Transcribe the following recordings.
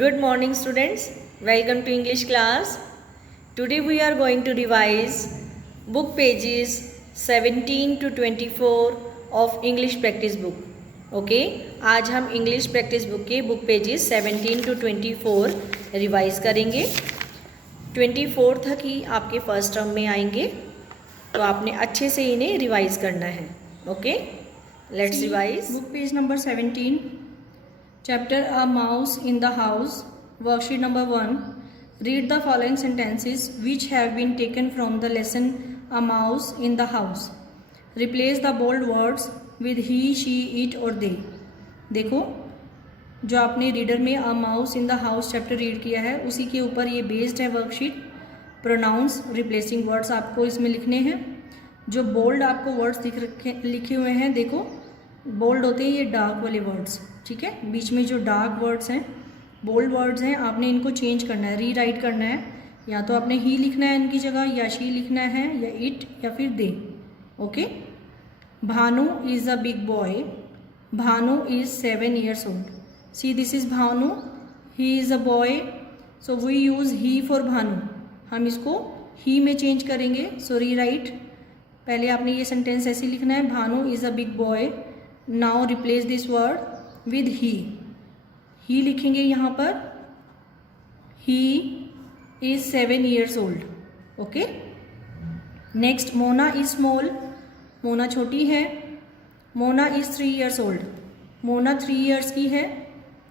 Good morning students, welcome to English class. Today we are going to revise book pages 17 to 24 of English practice book. Okay, आज हम English practice book के book pages 17 to 24 revise करेंगे। 24 तक ही आपके first term में आएंगे, तो आपने अच्छे से इन्हें रिवाइज करना है। Okay, let's revise. Book page number 17, chapter a mouse in the house, worksheet number 1. Read the following sentences which have been taken from the lesson a mouse in the house. Replace the bold words with he, she, it और they. देखो, जो आपने reader में a mouse in the house chapter read किया है, उसी के ऊपर ये बेस्ड है वर्कशीट. प्रोनाउंस रिप्लेसिंग वर्ड्स आपको इसमें लिखने हैं. जो बोल्ड आपको वर्ड्स लिखे हुए हैं, देखो बोल्ड होते हैं ये डार्क वाले वर्ड्स, ठीक है. बीच में जो डार्क वर्ड्स हैं, बोल्ड वर्ड्स हैं, आपने इनको चेंज करना है, रीराइट करना है. या तो आपने ही लिखना है इनकी जगह, या शी लिखना है, या इट, या फिर they. Okay. Bhanu is a big boy. Bhanu is 7 years old. See this is Bhanu, he is a boy, so we use he for Bhanu. हम इसको ही में चेंज करेंगे. So rewrite. पहले आपने ये सेंटेंस ऐसे लिखना है, Bhanu is a big boy. Now replace this word with he. He लिखेंगे यहाँ पर, he is 7 years old. Okay. Next, Mona is small. Mona छोटी है. Mona is 3 years old. Mona 3 years की है,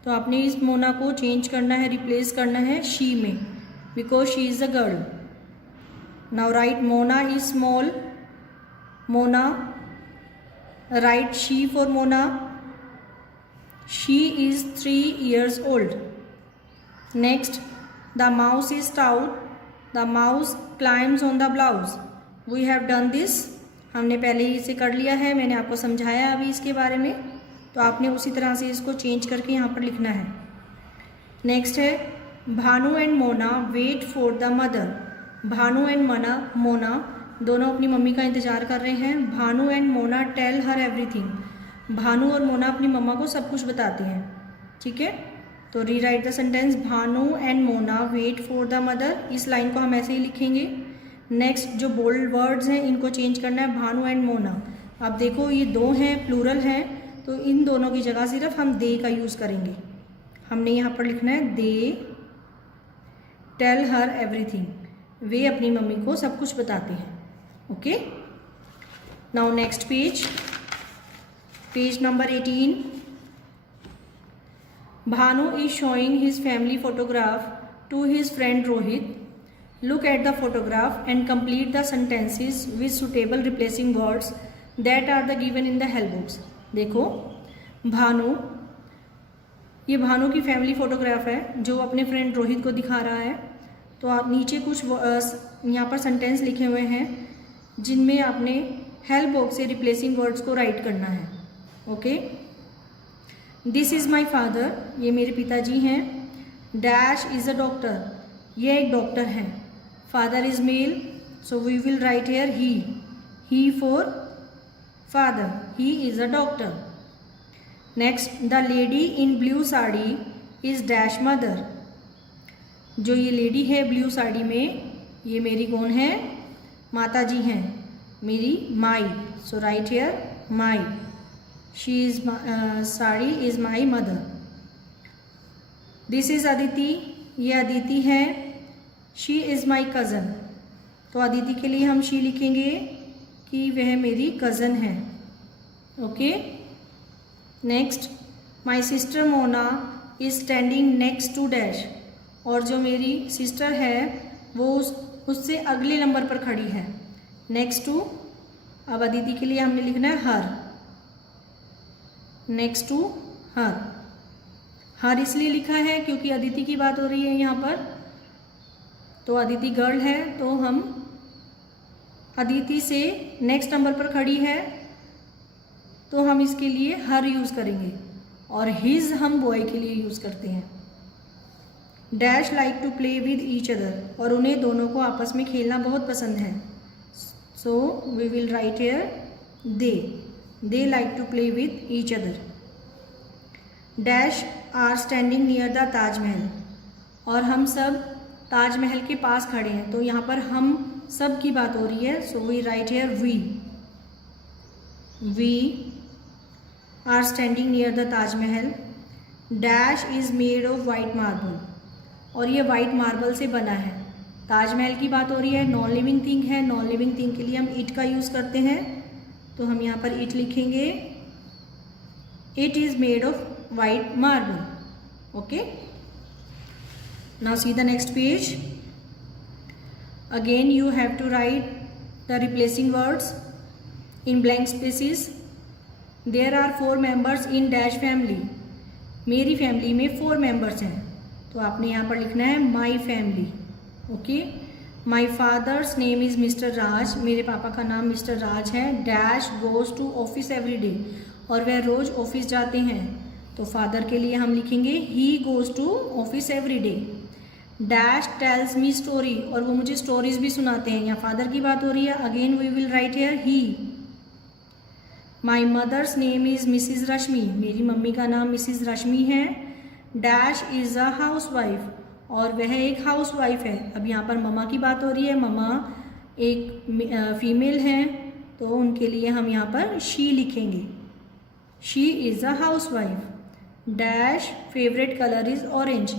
तो आपने इस मोना को चेंज करना है, रिप्लेस करना है शी में, because she is a girl. Now write Mona is small. Mona, write she for Mona. She is 3 years old. Next, the mouse is stout. The mouse climbs on the blouse. We have done this. हमने पहले ही इसे कर लिया है, मैंने आपको समझाया अभी इसके बारे में, तो आपने उसी तरह से इसको चेंज करके यहाँ पर लिखना है. नेक्स्ट है, Bhanu and Mona wait for the mother. Bhanu and Mona दोनों अपनी मम्मी का इंतज़ार कर रहे हैं. Bhanu and Mona tell her everything. Bhanu और मोना अपनी मम्मा को सब कुछ बताते हैं, ठीक है. तो rewrite the sentence, Bhanu and Mona wait for the mother. इस लाइन को हम ऐसे ही लिखेंगे. नेक्स्ट, जो बोल्ड वर्ड्स हैं इनको चेंज करना है, भानु एंड मोना. अब देखो ये दो हैं, प्लूरल हैं, तो इन दोनों की जगह सिर्फ हम दे का यूज़ करेंगे. हमने यहाँ पर लिखना है, दे टेल हर एवरीथिंग. वे अपनी मम्मी को सब कुछ बताते हैं. Okay. Now next page, page number 18. Bhanu is showing his family photograph to his friend Rohit. Look at the photograph and complete the sentences with suitable replacing words that are the given in the help books. देखो, भानु, ये भानु की family photograph है जो अपने friend Rohit को दिखा रहा है. तो आप नीचे कुछ यहाँ पर सेंटेंस लिखे हुए हैं जिनमें आपने हेल्प बॉक्स से रिप्लेसिंग वर्ड्स को राइट करना है. Okay. This is my father, ये मेरे पिताजी हैं. डैश इज़ अ डॉक्टर, ये एक डॉक्टर हैं. Father is male, so we will write here he for father, he is a doctor. Next, the lady in blue sari is dash mother. जो ये lady है ब्लू साड़ी में, ये मेरी कौन है? माता जी हैं, मेरी my. So write here my. She is sorry is my mother. This is Aditi, ये अदिति है. She is my cousin. तो अदिति के लिए हम शी लिखेंगे कि वह मेरी कज़न है. Okay. Next, my sister Mona is standing next to dash. और जो मेरी सिस्टर है वो उससे अगले नंबर पर खड़ी है, नेक्स्ट टू. अब अदिति के लिए हमने लिखना है हर, नेक्स्ट टू हर. हर इसलिए लिखा है क्योंकि अदिति की बात हो रही है यहाँ पर. तो अदिति गर्ल है, तो हम अदिति से नेक्स्ट नंबर पर खड़ी है, तो हम इसके लिए हर यूज़ करेंगे. और हिज हम बॉय के लिए यूज़ करते हैं. Dash like to play with each other, और उन्हें दोनों को आपस में खेलना बहुत पसंद है. So we will write here they like to play with each other. Dash are standing near the Taj Mahal, और हम सब ताजमहल के पास खड़े हैं। तो यहाँ पर हम सब की बात हो रही है, so we write here we are standing near the Taj Mahal. Dash is made of white marble, और ये वाइट मार्बल से बना है। ताजमहल की बात हो रही है, नॉन लिविंग थिंग है, नॉन लिविंग थिंग के लिए हम ईट का यूज़ करते हैं, तो हम यहाँ पर ईट लिखेंगे। It is made of white marble. Okay, now see the next page. Again you have to write the replacing words in blank spaces. There are 4 members in dash family. मेरी फैमिली में 4 members हैं, तो आपने यहाँ पर लिखना है my family. Okay, my father's name is mister Raj, मेरे पापा का नाम मिस्टर राज है। Dash goes to office every day, और वह रोज़ ऑफिस जाते हैं, तो फादर के लिए हम लिखेंगे he goes to office every day. Dash tells me story, और वो मुझे स्टोरीज भी सुनाते हैं। यहाँ फादर की बात हो रही है, again we will write here he. My mother's name is Mrs Rashmi, मेरी मम्मी का नाम मिसिज रश्मि है। Dash is a housewife, और वह एक हाउस वाइफ है। अब यहाँ पर ममा की बात हो रही है, ममा एक फीमेल हैं, तो उनके लिए हम यहाँ पर शी लिखेंगे। She is a house wife. Dash favourite colour is orange,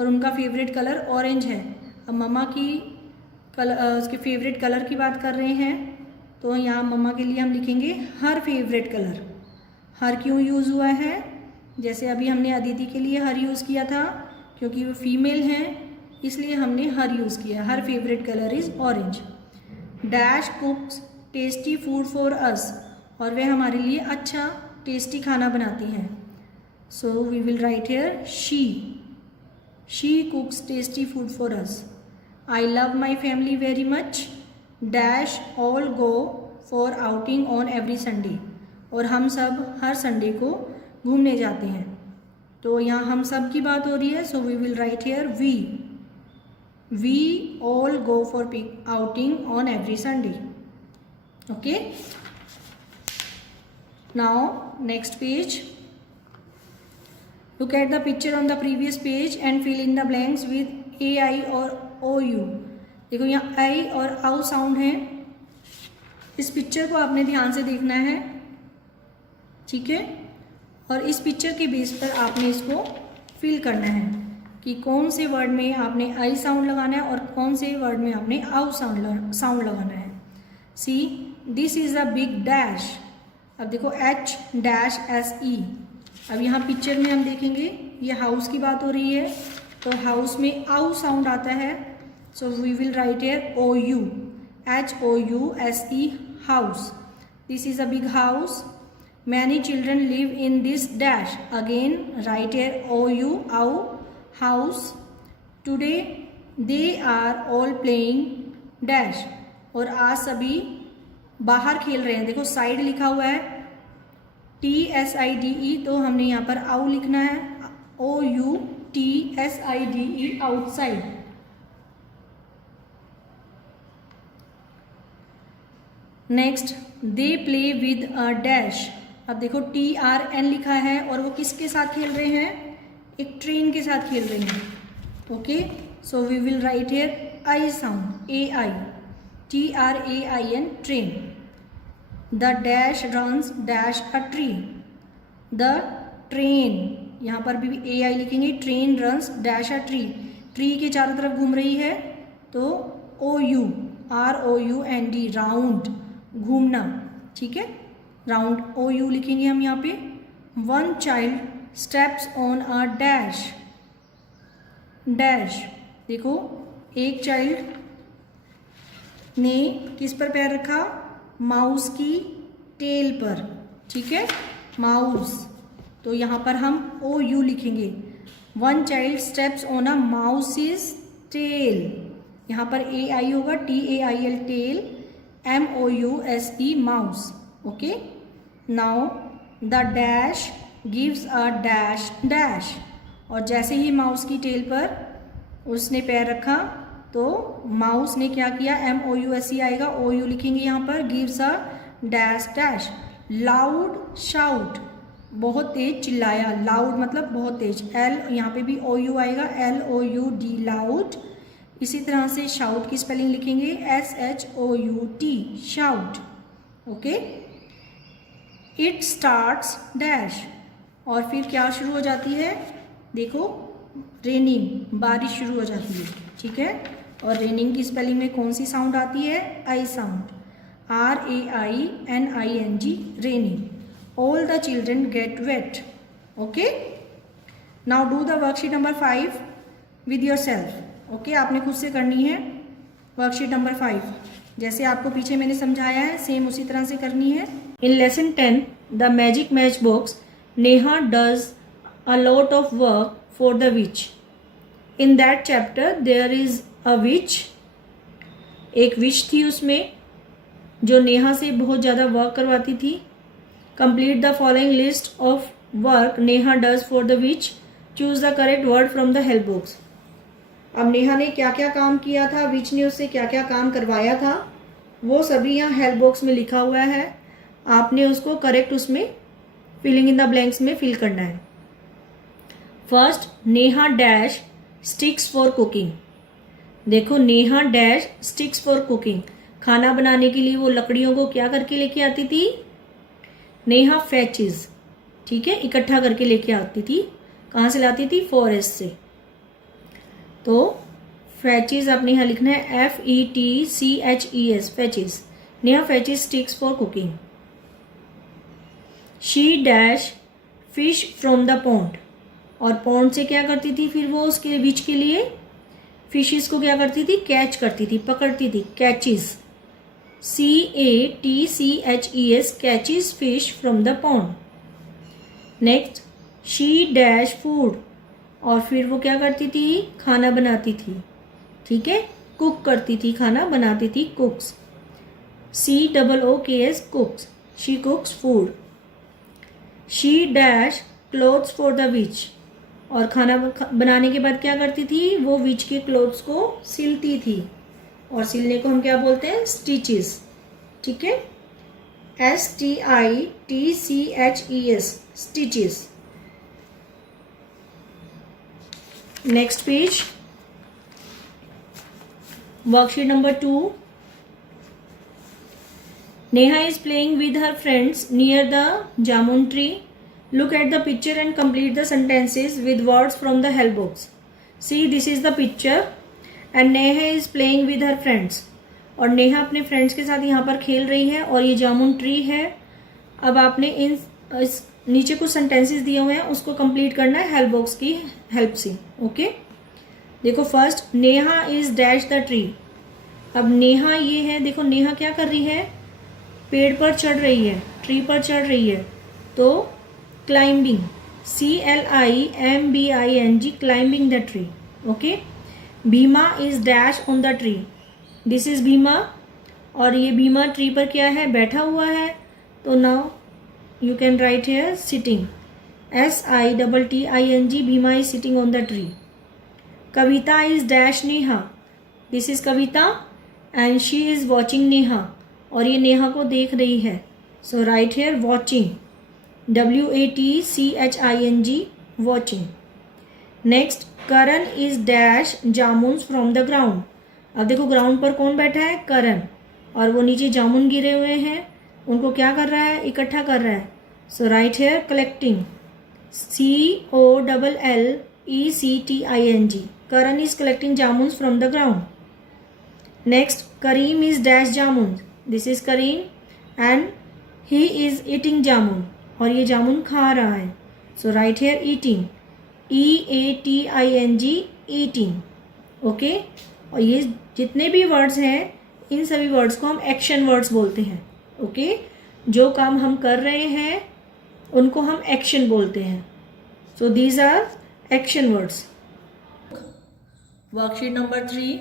और उनका फेवरेट कलर ऑरेंज है। अब ममा की उसके फेवरेट कलर की बात कर रहे हैं, तो यहाँ मम्मा के लिए हम लिखेंगे हर फेवरेट कलर। हर क्यों यूज़ हुआ है, जैसे अभी हमने अदिति के लिए हर यूज़ किया था, क्योंकि वो फीमेल हैं, इसलिए हमने हर यूज़ किया। Her favourite colour is orange. Dash cooks tasty food for us, और वह हमारे लिए अच्छा टेस्टी खाना बनाती हैं, so we will write here she cooks tasty food for us. I love my family very much. Dash all go for outing on every Sunday, और हम सब हर संडे को घूमने जाते हैं, तो यहाँ हम सब की बात हो रही है, so we will write here we all go for outing on every Sunday. Okay, now next page. Look at the picture on the previous page and fill in the blanks with AI or OU. देखो यहाँ आई और आउ sound है। इस picture को आपने ध्यान से देखना है, ठीक है, और इस पिक्चर के बेस पर आपने इसको फिल करना है कि कौन से वर्ड में आपने आई साउंड लगाना है और कौन से वर्ड में आपने आउ साउंड लगाना है। सी this is a big dash. अब देखो H-SE। अब यहाँ पिक्चर में हम देखेंगे, ये हाउस की बात हो रही है, तो हाउस में आउ साउंड आता है, so we will write here OU, HOUSE, house. This is a big house. Many children live in this dash, again write here OU, आउ, house. Today they are all playing dash, और आज सभी बाहर खेल रहे हैं। देखो साइड लिखा हुआ है TSIDE, तो हमने यहाँ पर आउ लिखना है, OUTSIDE, outside. Next they play with a dash. अब देखो TRN लिखा है, और वो किसके साथ खेल रहे हैं, एक ट्रेन के साथ खेल रहे हैं। Okay, so we will write here AI sound, AI, TRAIN, train. The dash runs dash a tree, the train, यहाँ पर भी AI लिखेंगे, train runs dash a tree, tree के चारों तरफ घूम रही है, तो OU, ROUND, राउंड, घूमना, ठीक है, राउंड, OU लिखेंगे हम यहाँ पे। One child steps on a dash, dash, देखो एक चाइल्ड ने किस पर पैर रखा, माउस की टेल पर, ठीक है, माउस, तो यहाँ पर हम OU लिखेंगे। One child steps on a mouse tail, यहाँ पर AI होगा, TAIL, tail, MOUSE, mouse. Okay, now the dash gives a dash dash, और जैसे ही माउस की टेल पर उसने पैर रखा, तो माउस ने क्या किया, MOUSE आएगा, OU लिखेंगे यहाँ पर, gives a dash dash. Loud shout, बहुत तेज चिल्लाया, लाउड मतलब बहुत तेज, एल यहाँ पे भी ओ यू आएगा, LOUD लाउड। इसी तरह से शाउट की स्पेलिंग लिखेंगे SHOUT shout. Okay, it starts dash, और फिर क्या शुरू हो जाती है, देखो रेनिंग, बारिश शुरू हो जाती है, ठीक है। और रेनिंग की स्पेलिंग में कौन सी साउंड आती है, I sound, RAINING raining. All the children get wet. Okay. Now do the worksheet number 5 with yourself. Okay, आपने खुद से करनी है वर्कशीट नंबर 5, जैसे आपको पीछे मैंने समझाया है सेम उसी तरह से करनी है। In lesson 10, the magic match box, Neha does a lot of work for the witch. In that chapter there is a witch. एक विच थी उसमें जो नेहा से बहुत ज़्यादा वर्क करवाती थी। Complete the following list of work Neha does for the witch. Choose the correct word from the help box. अब नेहा ने क्या क्या काम किया था, विच ने उससे क्या क्या काम करवाया था, वो सभी यहाँ हेल्प बॉक्स में लिखा हुआ है। आपने उसको करेक्ट उसमें फिलिंग इन द ब्लैंक्स में फिल करना है। First, Neha dash sticks for cooking. देखो, Neha dash sticks for cooking, खाना बनाने के लिए वो लकड़ियों को क्या करके लेके आती थी, नेहा फैचेस, ठीक है, इकट्ठा करके लेके आती थी। कहाँ से लाती थी, फॉरेस्ट से। तो फैचेस आपने यहाँ लिखना है FETCHES fetches. Neha fetches sticks for cooking. She dash fish from the pond, और पॉन्ड से क्या करती थी फिर वो उसके विच के लिए फिशेस को क्या करती थी, कैच करती थी, पकड़ती थी, catches, CATCHES catches fish from the pond. Next, she dash food, और फिर वो क्या करती थी, खाना बनाती थी, ठीक है, कुक करती थी, खाना बनाती थी, कुक्स, COOKS कुक्स, she कुक्स food. She dash clothes for the which, और खाना बनाने के बाद क्या करती थी, वो विच के क्लोथ्स को सिलती थी, और सिलने को हम क्या बोलते हैं, स्टिचेस, ठीक है, STITCHES stitches. Next page, worksheet number 2। Neha is playing with her friends near the jamun tree. Look at the picture and complete the sentences with words from the help box. See, this is the picture and Neha is playing with her friends. और नेहा अपने friends के साथ यहाँ पर खेल रही है, और ये जामुन ट्री है। अब आपने इस नीचे कुछ सेंटेंसेस दिए हुए हैं, उसको कंप्लीट करना है हेल्प बॉक्स की हेल्प से। ओके, देखो, first, Neha is dash the tree. अब नेहा ये है, देखो नेहा क्या कर रही है, पेड़ पर चढ़ रही है, ट्री पर चढ़ रही है, तो climbing, CLIMBING climbing the tree. Okay, Bhima is dash on the tree, this is Bhima, और ये भीमा ट्री पर क्या है, बैठा हुआ है, तो now you can write here sitting, SITTING, Bhima is sitting on the tree. Kavita is dash Neha, this is Kavita and she is watching Neha, और ये नेहा को देख रही है, so write here watching, WATCHING watching. Next, Karan is dash jamuns from the ground. अब देखो, ground पर कौन बैठा है, करण, और वो नीचे जामुन गिरे हुए हैं, उनको क्या कर रहा है, इकट्ठा कर रहा है, so write here collecting, COLLECTING, Karan is collecting jamuns from the ground. Next, Karim is dash jamun, this is Karim and he is eating jamun, और ये जामुन खा रहा है, so write here eating, EATING eating. Okay, और ये जितने भी वर्ड्स हैं, इन सभी वर्ड्स को हम एक्शन वर्ड्स बोलते हैं। ओके, जो काम हम कर रहे हैं उनको हम एक्शन बोलते हैं, so these are action words. Worksheet number 3,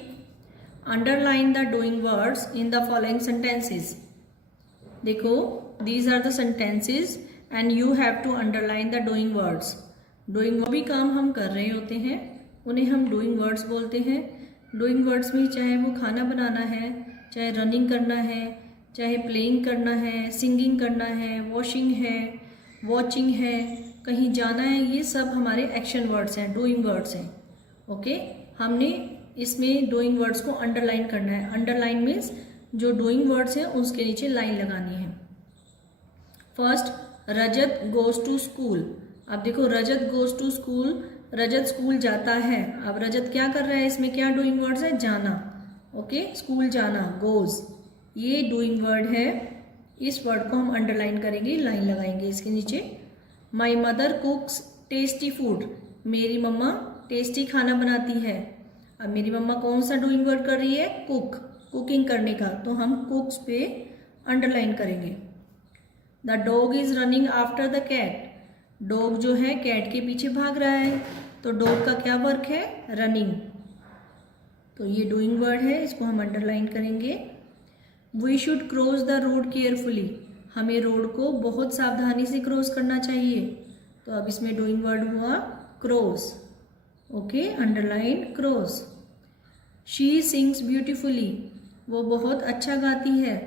underline the doing words in the following sentences. देखो, these are the sentences and you have to underline the doing words. Doing भी काम हम कर रहे होते हैं, उन्हें हम डूइंग वर्ड्स बोलते हैं। डूइंग वर्ड्स में चाहे वो खाना बनाना है, चाहे रनिंग करना है, चाहे प्लेइंग करना है, सिंगिंग करना है, वॉशिंग है, वॉचिंग है, कहीं जाना है, ये सब हमारे एक्शन वर्ड्स हैं, डूइंग वर्ड्स हैं। ओके, हमने इसमें डूइंग वर्ड्स को अंडरलाइन करना है। अंडरलाइन मीन्स जो डूइंग वर्ड्स हैं उसके नीचे लाइन लगानी है। First, Rajat goes to school. अब देखो, Rajat goes to school, Rajat school जाता है। अब रजत क्या कर रहा है, इसमें क्या डूइंग वर्ड्स है, जाना। ओके, स्कूल जाना, गोज, ये डूइंग वर्ड है। इस वर्ड को हम अंडरलाइन करेंगे, लाइन लगाएंगे इसके नीचे। माई मदर कुक्स टेस्टी फूड, मेरी मम्मा टेस्टी खाना बनाती है। अब मेरी मम्मा कौन सा डूइंग वर्ड कर रही है, कुक, कुकिंग करने का, तो हम कुक्स पे अंडरलाइन करेंगे। The dog is running after the cat, dog जो है कैट के पीछे भाग रहा है, तो डॉग का क्या वर्क है, रनिंग, तो ये डूइंग वर्ड है, इसको हम अंडरलाइन करेंगे। We should cross the road carefully, हमें रोड को बहुत सावधानी से क्रॉस करना चाहिए, तो अब इसमें डूइंग वर्ड हुआ cross. Okay, underline cross. She sings beautifully, वो बहुत अच्छा गाती है,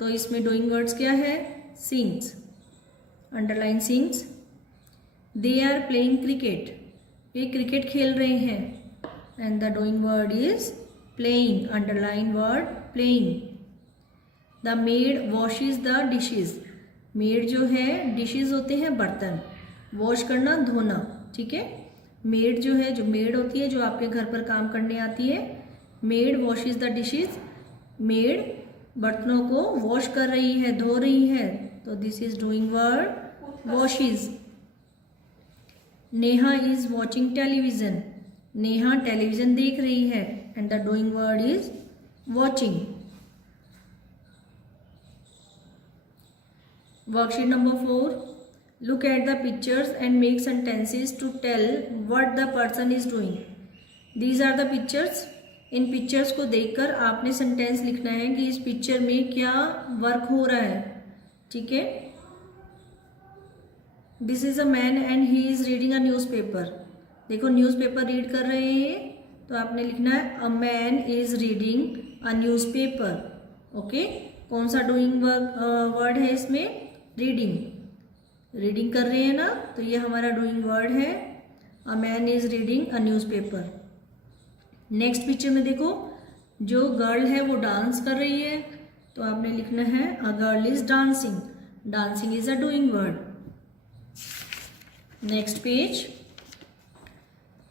तो इसमें डूइंग वर्ड्स क्या है, sings, underline sings. They are playing cricket, वे क्रिकेट खेल रहे हैं, and the doing word is playing, underline word playing. The maid washes the dishes, maid जो है, डिशेज होते हैं बर्तन, वॉश करना, धोना, ठीक है। मेड जो है, जो मेड होती है, जो आपके घर पर काम करने आती है, made washes the dishes, made बर्तनों को वॉश कर रही है, धो रही है, तो this is doing word washes. Neha is watching television, Neha television देख रही है, and the doing word is watching. Worksheet number 4, look at the pictures and make sentences to tell what the person is doing. These are the pictures. In pictures को देखकर आपने sentence लिखना है कि इस पिक्चर में क्या वर्क हो रहा है, ठीक है। This is a man and he is reading a newspaper, देखो न्यूज़पेपर रीड कर रहे हैं, तो आपने लिखना है a man is reading a newspaper. Okay, कौन सा डूइंग वर्ड है इसमें, रीडिंग, रीडिंग कर रहे हैं ना, तो ये हमारा डूइंग वर्ड है, a man is reading a newspaper. Next picture में देखो, जो गर्ल है वो डांस कर रही है, तो आपने लिखना है अ girl is dancing, dancing is a doing word. Next page,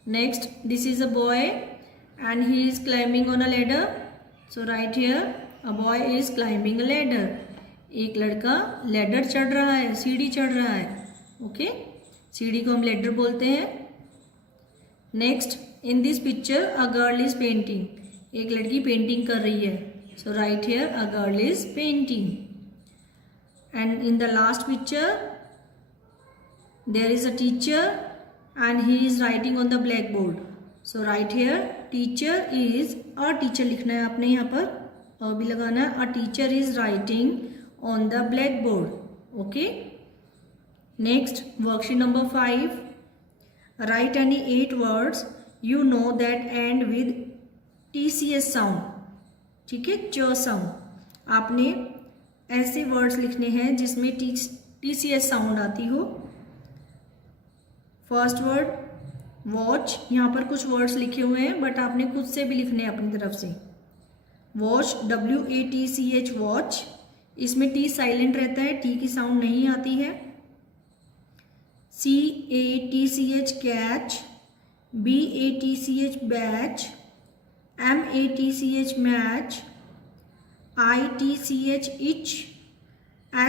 next, this is a boy and he is climbing on a ladder, so write here a boy is climbing a ladder, एक लड़का ladder चढ़ रहा है, सीढ़ी चढ़ रहा है। Okay, सीढ़ी को हम लैडर बोलते हैं। Next, in this picture a girl is painting, एक लड़की पेंटिंग कर रही है, so write here a girl is painting. And in the last picture there is a teacher and he is writing on the blackboard, so write here teacher is, a teacher लिखना है आपने यहाँ पर, a भी लगाना है, a teacher is writing on the blackboard. Okay, next, worksheet number 5, write any 8 words you know that end with TCS sound, ठीक है, च साउंड। आपने ऐसे वर्ड्स लिखने हैं जिसमें TCS साउंड आती हो। फर्स्ट वर्ड वॉच, यहाँ पर कुछ वर्ड्स लिखे हुए हैं बट आपने खुद से भी लिखने हैं अपनी तरफ से। वॉच, WATCH वॉच, इसमें टी साइलेंट रहता है, टी की साउंड नहीं आती है। CATCH catch, BATCH batch, MATCH match, ITCH etch,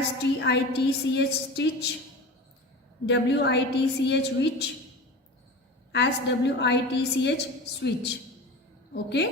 STITCH stitch, WITCH विच, SWITCH स्विच। ओके,